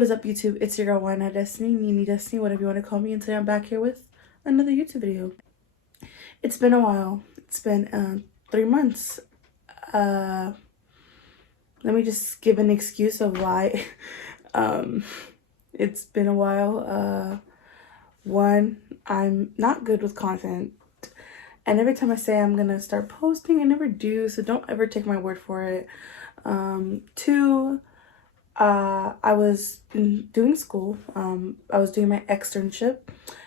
What is up, YouTube? It's your girl, Why Not Destiny, Mimi Destiny, whatever you want to call me. And today I'm back here with another YouTube video. It's been a while. It's been 3 months. Let me just give an excuse of why. It's been a while. One, I'm not good with content. And every time I say I'm gonna start posting, I never do. So don't ever take my word for it. Two, I was doing school. I was doing my externship.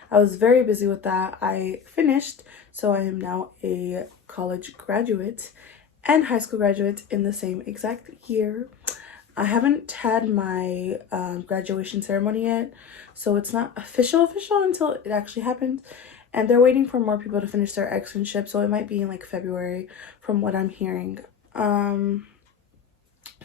I was very busy with that. I finished, so I am now a college graduate and high school graduate in the same exact year. I haven't had my graduation ceremony yet, so it's not official until it actually happens. And they're waiting for more people to finish their externship, so it might be in like February from what I'm hearing.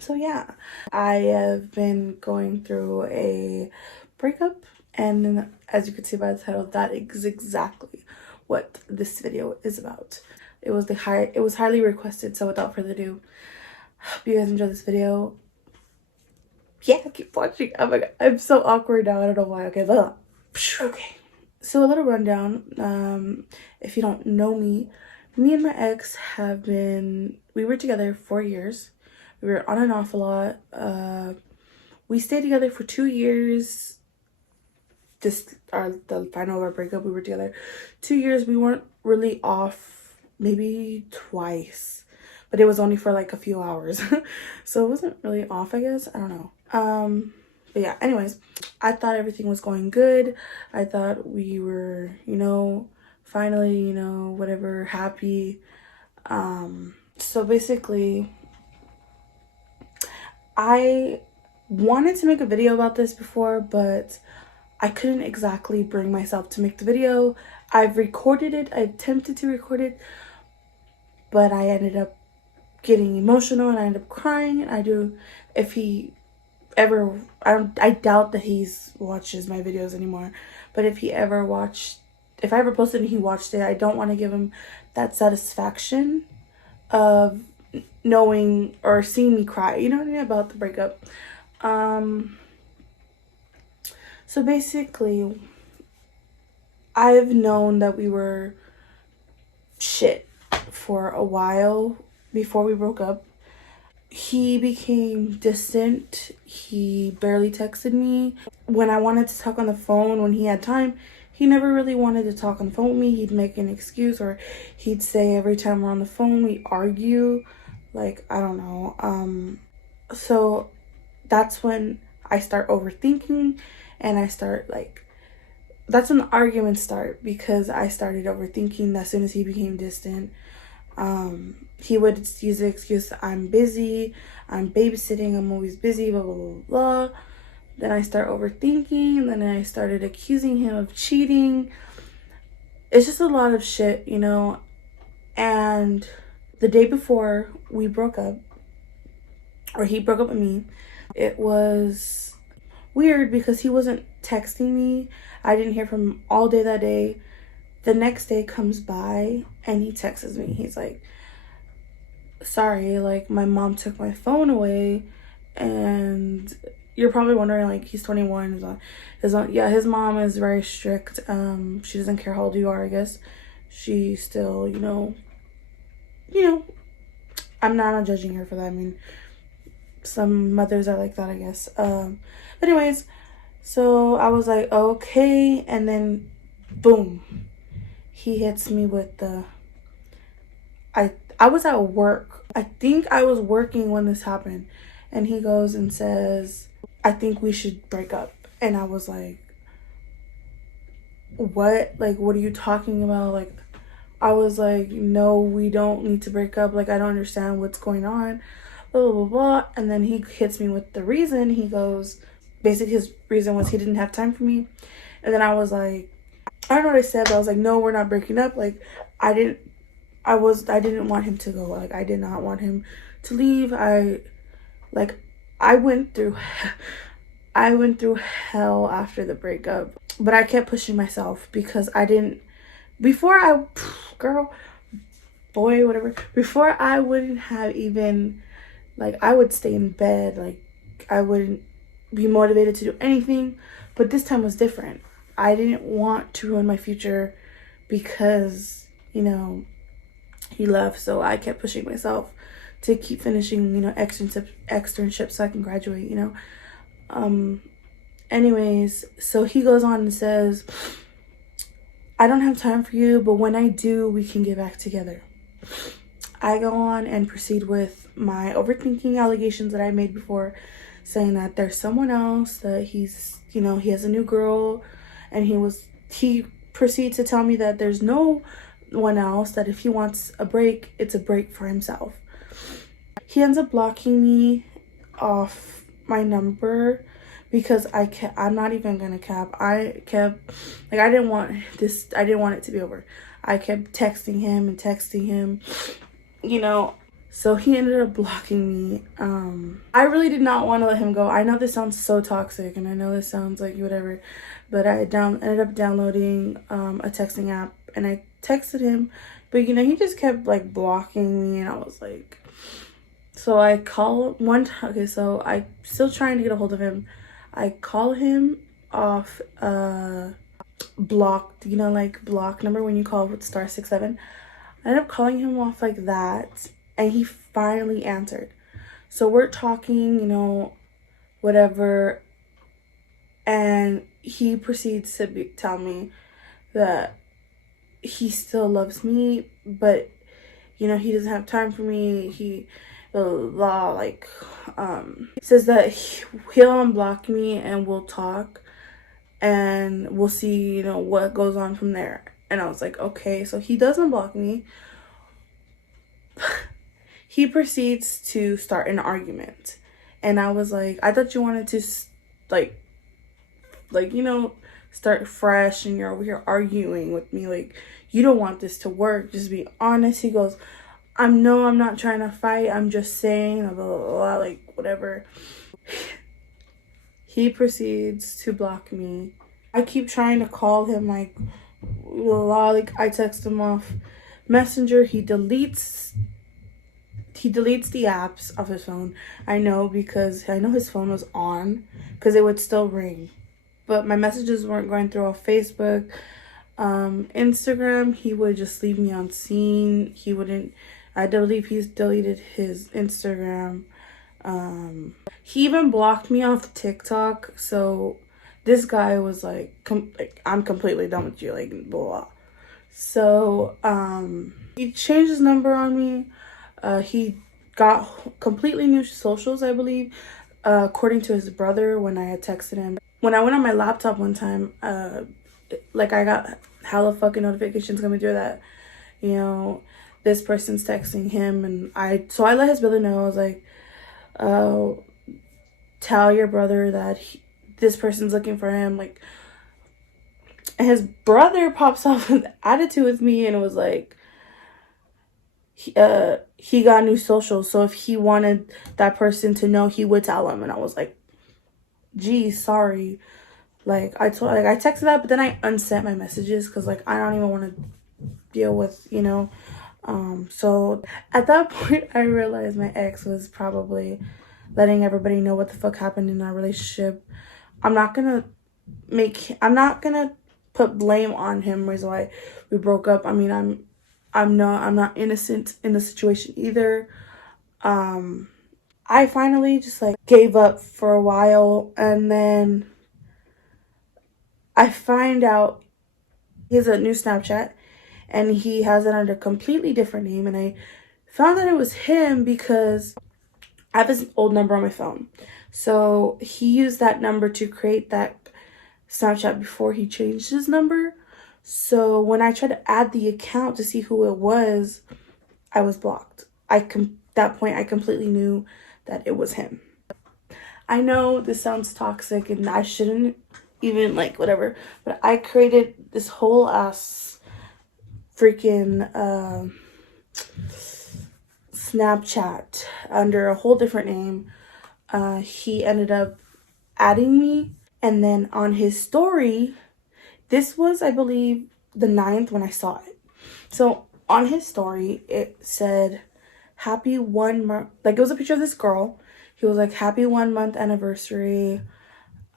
So yeah, I have been going through a breakup, and as you can see by the title, that is exactly what this video is about. It was highly requested, so without further ado, hope you guys enjoy this video. Yeah, keep watching. Oh my god, I'm so awkward now. I don't know why. Okay, okay. So a little rundown. If you don't know me and my ex we were together 4 years. We were on and off a lot. We stayed together for 2 years. The final of our breakup, we were together 2 years. We weren't really off, maybe twice, but it was only for like a few hours. So it wasn't really off, I guess. I don't know. But yeah, anyways, I thought everything was going good. I thought we were, finally, whatever, happy. So basically, I wanted to make a video about this before, but I couldn't exactly bring myself to make the video. I've recorded it. I attempted to record it, but I ended up getting emotional and I ended up crying. If he ever, I doubt that he's watches my videos anymore, but if I ever posted and he watched it, I don't want to give him that satisfaction of knowing or seeing me cry, you know what I mean, about the breakup. So basically, I've known that we were shit for a while before we broke up. He became distant. He barely texted me. When I wanted to talk on the phone, when he had time, he never really wanted to talk on the phone with me. He'd make an excuse, or he'd say every time we're on the phone, we argue. Like, I don't know. So that's when I start overthinking, and that's when the arguments start, because I started overthinking as soon as he became distant. He would use the excuse, I'm busy, I'm babysitting, I'm always busy, blah, blah, blah, blah. Then I start overthinking, and then I started accusing him of cheating. It's just a lot of shit, And the day before we broke up, or he broke up with me, it was weird because he wasn't texting me. I didn't hear from him all day that day. The next day comes by and he texts me. He's like, sorry, like, my mom took my phone away. And you're probably wondering, like, he's 21. Yeah, his mom is very strict. She doesn't care how old you are, I guess. She still, I'm not judging her for that. I mean, some mothers are like that, I guess. Anyways, so I was like, okay. And then, boom, he hits me with I was at work. I think I was working when this happened. And he goes and says, I think we should break up. And I was like, what? Like, what are you talking about? Like, I was like, no, we don't need to break up. Like, I don't understand what's going on. Blah, blah, blah, blah. And then he hits me with the reason. He goes, basically his reason was he didn't have time for me. And then I was like, I don't know what I said, but I was like, no, we're not breaking up. Like, I didn't want him to go. Like, I did not want him to leave. I went through hell after the breakup, but I kept pushing myself because before I wouldn't have even, like, I would stay in bed. Like, I wouldn't be motivated to do anything. But this time was different. I didn't want to ruin my future because, you know, he left. So I kept pushing myself to keep finishing, you know, externships so I can graduate, you know. Anyways, so he goes on and says, I don't have time for you, but when I do, we can get back together. I go on and proceed with my overthinking allegations that I made before, saying that there's someone else, that he's, you know, he has a new girl, and he proceeds to tell me that there's no one else, that if he wants a break, it's a break for himself. He ends up blocking me off my number because I'm not even gonna cap. I kept, like, I didn't want it to be over. I kept texting him, you know. So he ended up blocking me. I really did not want to let him go. I know this sounds so toxic, and I know this sounds like whatever, but I ended up downloading a texting app, and I texted him, but you know, he just kept like blocking me, and I was like, so I call one time. Okay, so I still trying to get a hold of him. I call him off blocked, you know, like block number when you call with *67. I ended up calling him off like that, and he finally answered. So we're talking, you know, whatever, and he proceeds to tell me that he still loves me, but you know, he doesn't have time for me. He like says that he'll unblock me and we'll talk and we'll see, you know, what goes on from there. And I was like, okay. So he does unblock me. He proceeds to start an argument, and I was like, I thought you wanted to like you know, start fresh, and you're over here arguing with me, like, you don't want this to work, just be honest. He goes, I'm not trying to fight, I'm just saying blah, blah, blah, blah, like whatever. He proceeds to block me. I keep trying to call him, like blah, blah, like I text him off Messenger. He deletes the apps off his phone. I know, because I know his phone was on, because it would still ring, but my messages weren't going through off Facebook. Instagram, he would just leave me on scene. He wouldn't, I believe he's deleted his Instagram. He even blocked me off TikTok. So this guy was like, I'm completely done with you, like blah. So he changed his number on me. He got completely new socials, I believe, according to his brother, when I had texted him. When I went on my laptop one time, like I got hella fucking notifications coming through that, you know, this person's texting him, and I let his brother know. I was like, tell your brother that this person's looking for him, like. And his brother pops off with attitude with me, and it was like, he got new socials, so if he wanted that person to know, he would tell him. And I was like, gee, sorry. Like I texted that, but then I unsent my messages because like I don't even want to deal with, you know. So at that point I realized my ex was probably letting everybody know what the fuck happened in our relationship. I'm not gonna put blame on him reason why we broke up. I mean, I'm not innocent in the situation either. I finally just like gave up for a while, and then I find out he has a new Snapchat, and he has it under a completely different name, and I found that it was him because I have his old number on my phone. So he used that number to create that Snapchat before he changed his number. So when I tried to add the account to see who it was, I was blocked. That point I completely knew that it was him. I know this sounds toxic and I shouldn't even like whatever, but I created this whole ass freaking Snapchat under a whole different name. He ended up adding me, and then on his story, this was, I believe, the 9th when I saw it. So on his story, it said, happy 1 month, like it was a picture of this girl. He was like, happy 1 month anniversary.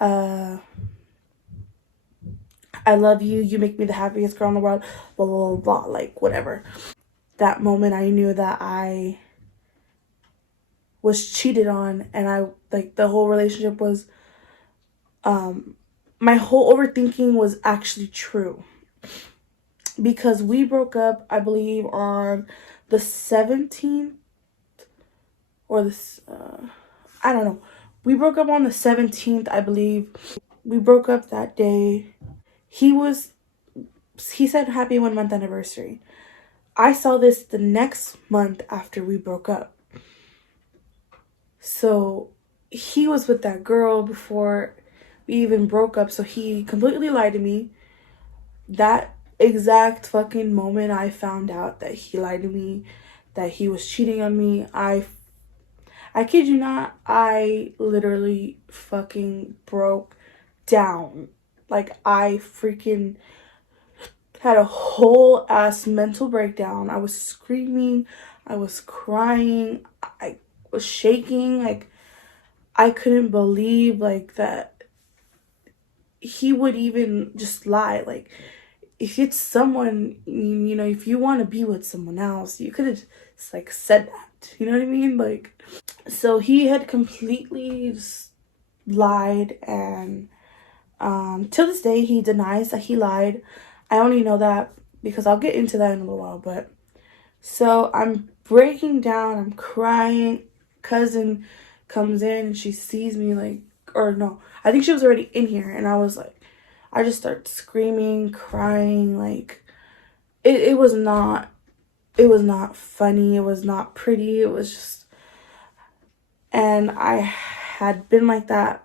uh, I love you. You make me the happiest girl in the world. Blah, blah, blah, blah. Like, whatever. That moment, I knew that I was cheated on, and I, like, the whole relationship was, my whole overthinking was actually true. Because we broke up, I believe, on the 17th, or this, I don't know. We broke up on the 17th, I believe. We broke up that day. He said happy 1 month anniversary. I saw this the next month after we broke up. So he was with that girl before we even broke up. So he completely lied to me. That exact fucking moment I found out that he lied to me, that he was cheating on me, I kid you not, I literally fucking broke down. Like, I freaking had a whole ass mental breakdown. I was screaming, I was crying, I was shaking. Like, I couldn't believe, like, that he would even just lie. Like, if it's someone, you know, if you want to be with someone else, you could have just, like, said that. You know what I mean? Like, so he had completely just lied, and till this day he denies that he lied. I only know that because I'll get into that in a little while. But so I'm breaking down, I'm crying. Cousin comes in and she sees me, like, or no, I think she was already in here, and I was like, I just start screaming, crying. Like, it was not, it was not funny, it was not pretty, it was just, and I had been like that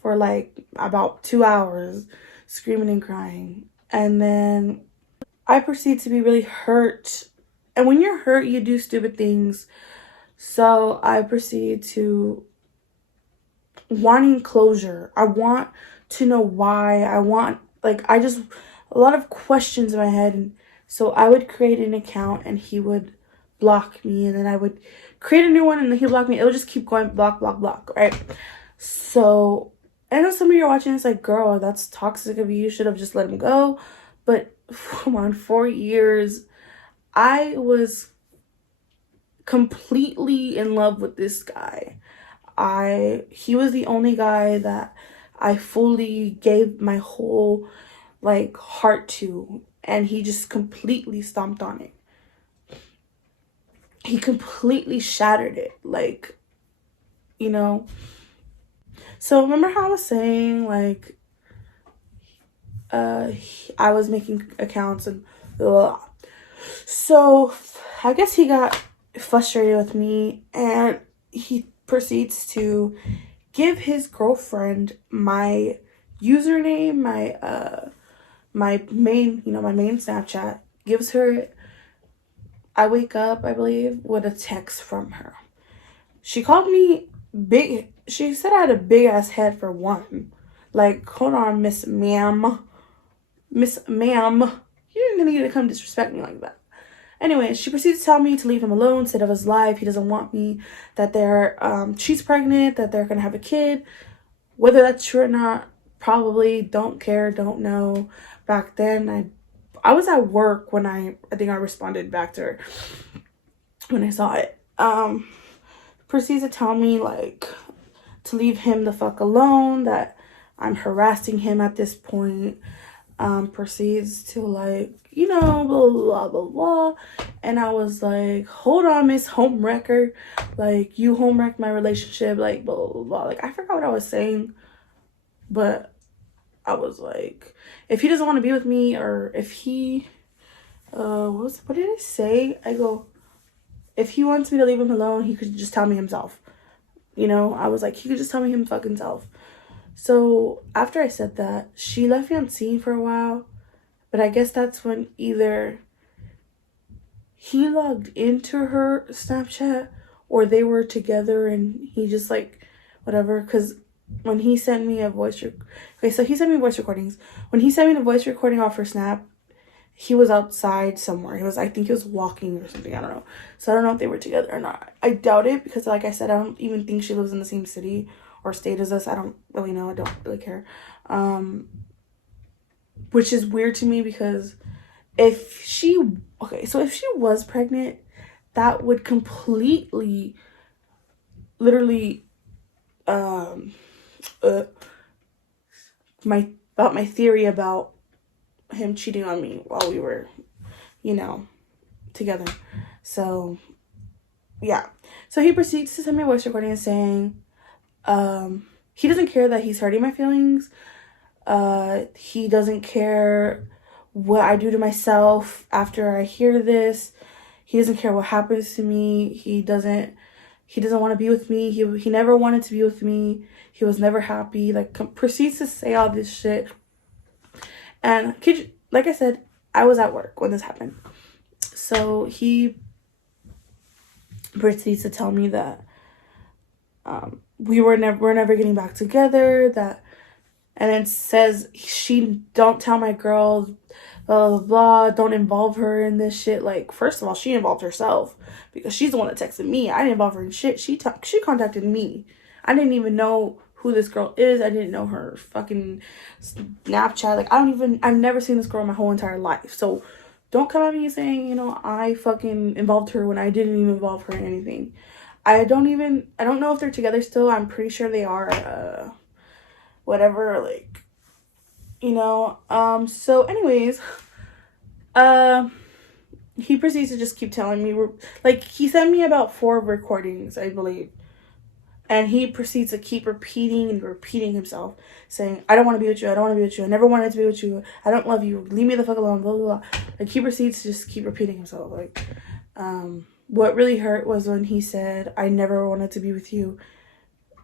for like about 2 hours, screaming and crying. And then I proceed to be really hurt. And when you're hurt, you do stupid things. So I proceed to wanting closure. I want to know why. I want, like, I just, a lot of questions in my head. And so I would create an account and he would block me. And then I would create a new one and then he'd block me. It would just keep going, block, block, block, right? So I know some of you are watching, it's like, girl, that's toxic of you. You should have just let him go. But come on, 4 years, I was completely in love with this guy. He was the only guy that I fully gave my whole, like, heart to, and he just completely stomped on it. He completely shattered it, like, you know. So remember how I was saying, like, I was making accounts and blah. So I guess he got frustrated with me, and he proceeds to give his girlfriend my username, my main, my main Snapchat. Gives her, I wake up, I believe, with a text from her. She called me big. She said I had a big ass head for one. Like, hold on, Miss Ma'am. Miss Ma'am. You didn't need to come disrespect me like that. Anyway, she proceeds to tell me to leave him alone, said of his life, he doesn't want me, that she's pregnant, that they're gonna have a kid. Whether that's true or not, probably, don't care, don't know. Back then, I was at work when I think I responded back to her when I saw it. Proceeds to tell me, like, to leave him the fuck alone, that I'm harassing him at this point. Proceeds to, like, blah, blah, blah, blah. And I was like, hold on, Miss Homewrecker. Like, you homewrecked my relationship, like, blah, blah, blah. Like, I forgot what I was saying. But I was like, if he doesn't want to be with me, or if he, what did I say? I go, if he wants me to leave him alone, he could just tell me himself. I was like, he could just tell me him fucking self. So after I said that, she left me on scene for a while. But I guess that's when either he logged into her Snapchat or they were together and he just, like, whatever. Because when he sent me a okay, so he sent me voice recordings. When he sent me the voice recording off her Snap, he was outside somewhere. I think he was walking or something. I don't know. So I don't know if they were together or not. I doubt it because, like I said, I don't even think she lives in the same city or state is this. I don't really know. I don't really care. Which is weird to me because if she was pregnant, that would completely, literally, um, my theory about him cheating on me while we were, together. So yeah. So he proceeds to send me a voice recording and saying, he doesn't care that he's hurting my feelings. He doesn't care what I do to myself after I hear this. He doesn't care what happens to me. He doesn't want to be with me. He never wanted to be with me. He was never happy. Like, proceeds to say all this shit. And like I said, I was at work when this happened. So he proceeds to tell me that we're never getting back together. And then says, she don't tell my girl, blah, blah, blah, don't involve her in this shit. Like, first of all, she involved herself because she's the one that texted me. I didn't involve her in shit. She contacted me. I didn't even know who this girl is. I didn't know her fucking Snapchat. Like, I've never seen this girl in my whole entire life. So don't come at me saying, I fucking involved her when I didn't even involve her in anything. I don't know if they're together still. I'm pretty sure they are, whatever, like, so anyways, he proceeds to just keep telling me, he sent me about 4 recordings, I believe, and he proceeds to keep repeating himself, saying, I don't want to be with you, I don't want to be with you, I never wanted to be with you, I don't love you, leave me the fuck alone, blah, blah, blah. Like, he proceeds to just keep repeating himself. Like, what really hurt was when he said, I never wanted to be with you,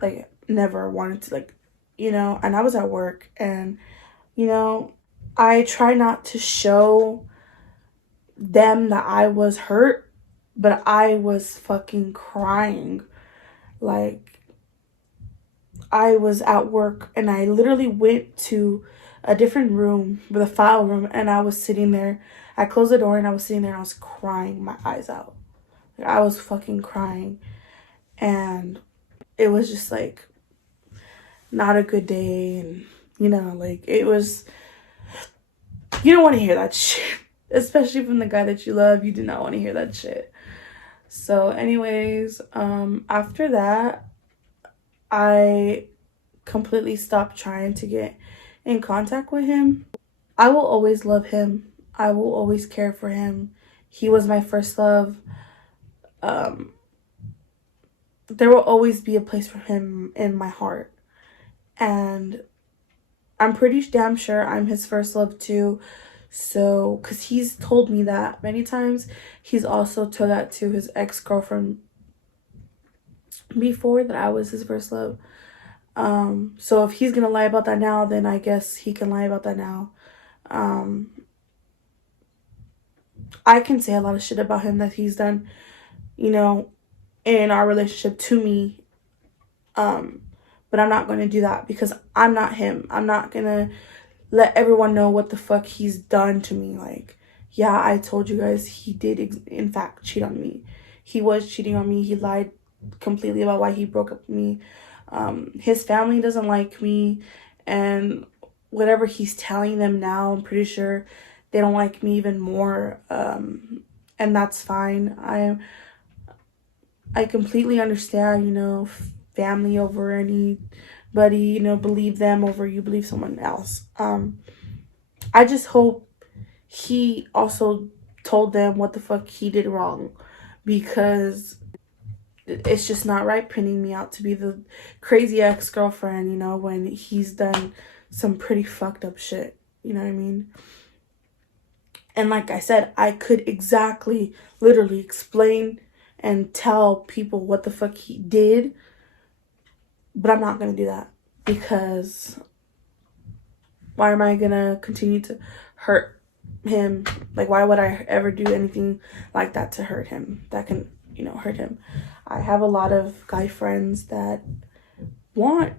like, never wanted to, like, and I was at work, and, I try not to show them that I was hurt, but I was fucking crying. Like, I was at work, and I literally went to a different room, with a file room, and I was sitting there. I closed the door, and I was sitting there, and I was crying my eyes out. Like, I was fucking crying, and it was just, like, not a good day, and like, it was, you don't want to hear that shit, especially from the guy that you love. You do not want to hear that shit. So anyways, after that, I completely stopped trying to get in contact with him. I will always love him. I will always care for him. He was my first love. There will always be a place for him in my heart. And I'm pretty damn sure I'm his first love too. So, because he's told me that many times. He's also told that to his ex-girlfriend before, that I was his first love. So if he's gonna lie about that now, then I guess he can lie about that now. I can say a lot of shit about him that he's done, in our relationship to me. But I'm not going to do that because I'm not him. I'm not going to let everyone know what the fuck he's done to me. Like, yeah, I told you guys he did, in fact, cheat on me. He was cheating on me. He lied completely about why he broke up with me. His family doesn't like me. And whatever he's telling them now, I'm pretty sure they don't like me even more. And that's fine. I completely understand, family over anybody, believe them over you believe someone else. I just hope he also told them what the fuck he did wrong, because it's just not right pinning me out to be the crazy ex-girlfriend, when he's done some pretty fucked up shit. You know what I mean? And like I said, I could literally explain and tell people what the fuck he did, but I'm not going to do that, because why am I going to continue to hurt him? Like, why would I ever do anything like that to hurt him? That can, hurt him. I have a lot of guy friends that want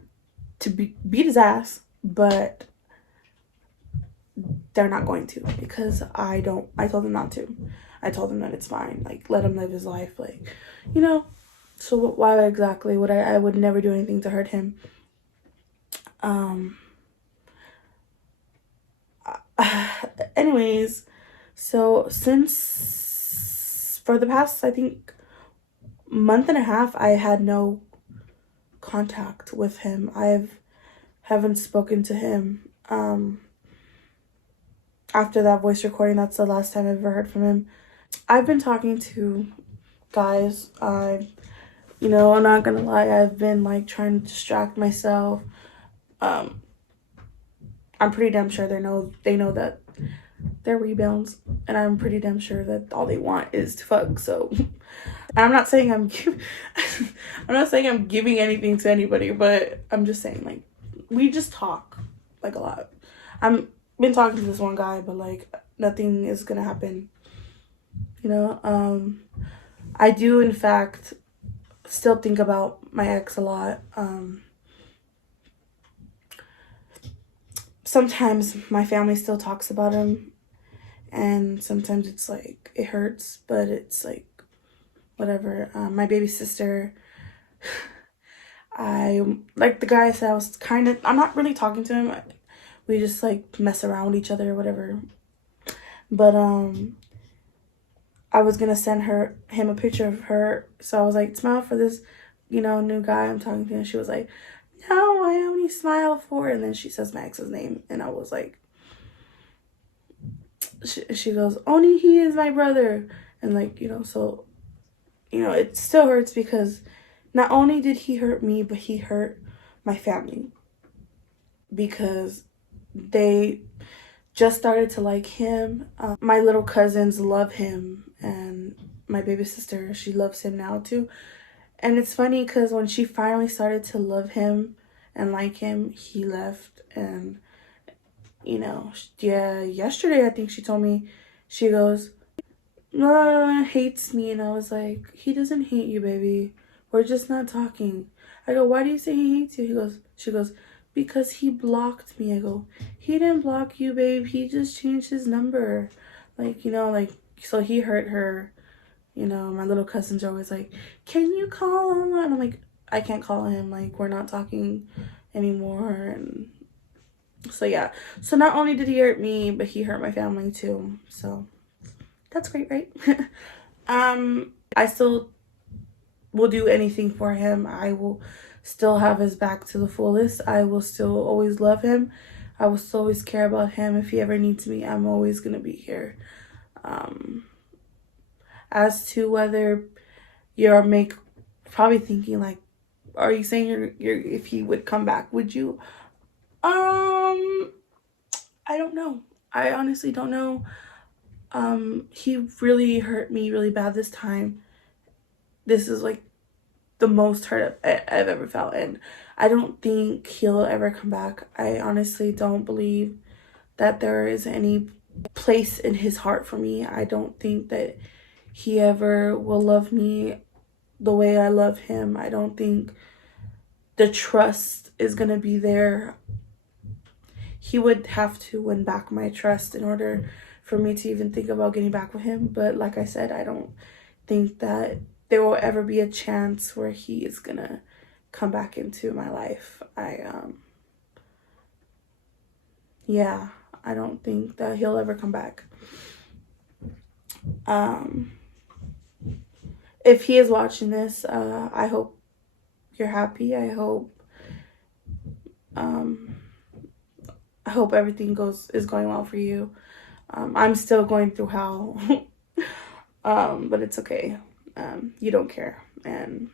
to beat his ass, but they're not going to, because I told them not to. I told them that it's fine. Like, let him live his life. Like, so why exactly would I would never do anything to hurt him. Um, anyways, so since for the past, I think, month and a half, I had no contact with him. Haven't spoken to him. After that voice recording, that's the last time I've ever heard from him. I've been talking to guys. I'm not gonna lie, I've been like trying to distract myself. Um, I'm pretty damn sure they know that they're rebounds, and I'm pretty damn sure that all they want is to fuck. So, and I'm not saying I'm not saying I'm giving anything to anybody, but I'm just saying, like, we just talk like a lot. I'm been talking to this one guy, but like nothing is gonna happen. You know, I do in fact still think about my ex a lot. Sometimes my family still talks about him, and sometimes it's like it hurts, but it's like whatever. My baby sister, I like the guy I said I was kind of. I'm not really talking to him. We just like mess around with each other or whatever. But I was gonna send him a picture of her, so I was like, smile for this, new guy I'm talking to, and she was like, no, I only smile for, and then she says my ex's name, and I was like, she goes, only he is my brother, and like, so, it still hurts because not only did he hurt me, but he hurt my family because they just started to like him. My little cousins love him, and my baby sister, she loves him now too. And it's funny because when she finally started to love him and like him, he left. And, yeah, yesterday I think she told me, she goes, no, hates me. And I was like, he doesn't hate you, baby. We're just not talking. I go, why do you say he hates you? She goes, because he blocked me. I go, he didn't block you, babe. He just changed his number. Like, so he hurt her. My little cousins are always like, can you call him? And I'm like, I can't call him. Like, we're not talking anymore. And so, yeah. So not only did he hurt me, but he hurt my family too. So that's great, right? I still will do anything for him. I will still have his back to the fullest. I will still always love him. I will still always care about him. If he ever needs me, I'm always going to be here. As to whether you're probably thinking like, are you saying you're if he would come back, would you? I don't know. I honestly don't know. He really hurt me really bad this time. This is like the most hurt I've ever felt, and I don't think he'll ever come back. I honestly don't believe that there is any place in his heart for me. I don't think that he ever will love me the way I love him. I don't think the trust is gonna be there. He would have to win back my trust in order for me to even think about getting back with him. But like I said, I don't think that there will ever be a chance where he is gonna come back into my life. Yeah, I don't think that he'll ever come back. If he is watching this, I hope you're happy. I hope everything is going well for you. I'm still going through hell, but it's okay. You don't care, and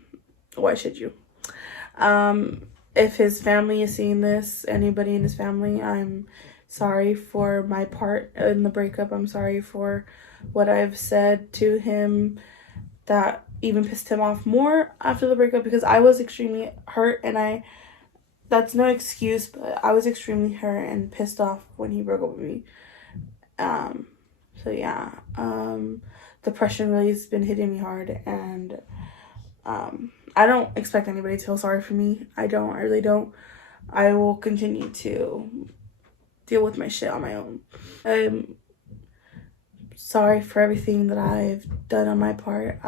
why should you? If his family is seeing this, anybody in his family, I'm sorry for my part in the breakup. I'm sorry for what I've said to him that even pissed him off more after the breakup, because I was extremely hurt, and that's no excuse, but I was extremely hurt and pissed off when he broke up with me. So yeah, depression really has been hitting me hard, and I don't expect anybody to feel sorry for me. I really don't. I will continue to deal with my shit on my own. I'm sorry for everything that I've done on my part.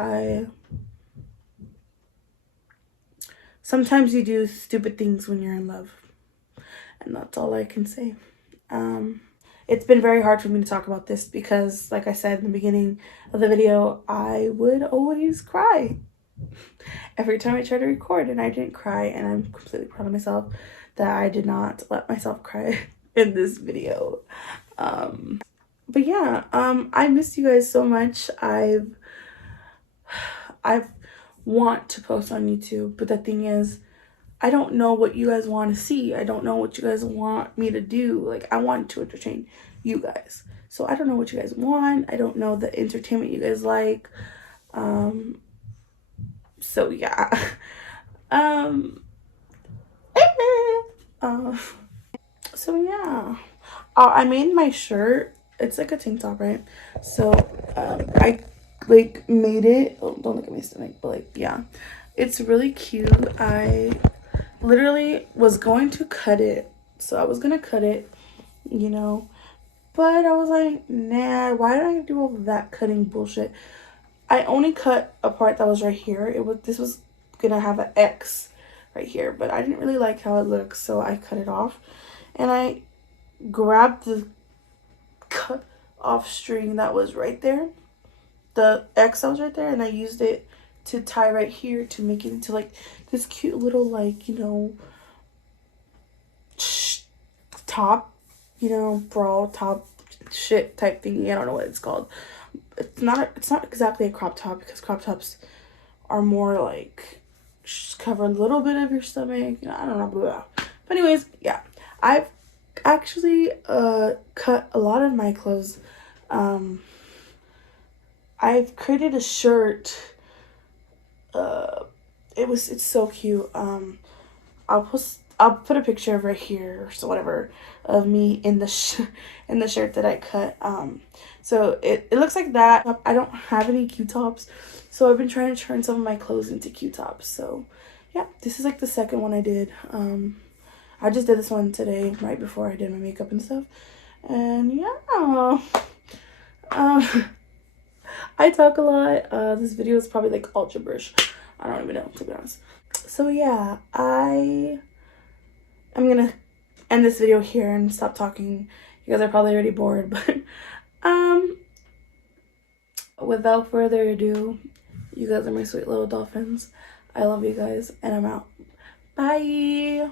Sometimes you do stupid things when you're in love. and that's all I can say. It's been very hard for me to talk about this because, like I said in the beginning of the video, I would always cry every time I tried to record, and I didn't cry, and I'm completely proud of myself that I did not let myself cry in this video. But yeah, I missed you guys so much. I want to post on YouTube, but the thing is, I don't know what you guys want to see. I don't know what you guys want me to do. Like, I want to entertain you guys. So I don't know what you guys want. I don't know the entertainment you guys like. So yeah. uh, so yeah. I made my shirt. It's like a tank top, right? So I like made it. Oh, don't look at my stomach, but like yeah, it's really cute. I literally was going to cut it, so I was gonna cut it, you know, but I was like, nah, why did I do all that cutting bullshit? I only cut a part that was right here. This was gonna have an X right here, but I didn't really like how it looks, so I cut it off, and I grabbed the cut off string that was right there, the X that was right there, and I used it to tie right here to make it into like this cute little, like, you know, top, you know, bra top shit type thingy. I don't know what it's called. It's not exactly a crop top, because crop tops are more like just cover a little bit of your stomach. I don't know, blah, blah. But anyways, yeah, I've actually cut a lot of my clothes. I've created a shirt. It's so cute. I'll put a picture of right here, so whatever, of me in the in the shirt that I cut. So it looks like that. I don't have any Q-tops, so I've been trying to turn some of my clothes into Q-tops. So yeah, this is like the second one I did. I just did this one today, right before I did my makeup and stuff. And yeah, I talk a lot. This video is probably like ultra brush. I don't even know, to be honest. So yeah, I'm gonna end this video here and stop talking. You guys are probably already bored, but without further ado, you guys are my sweet little dolphins. I love you guys, and I'm out. Bye.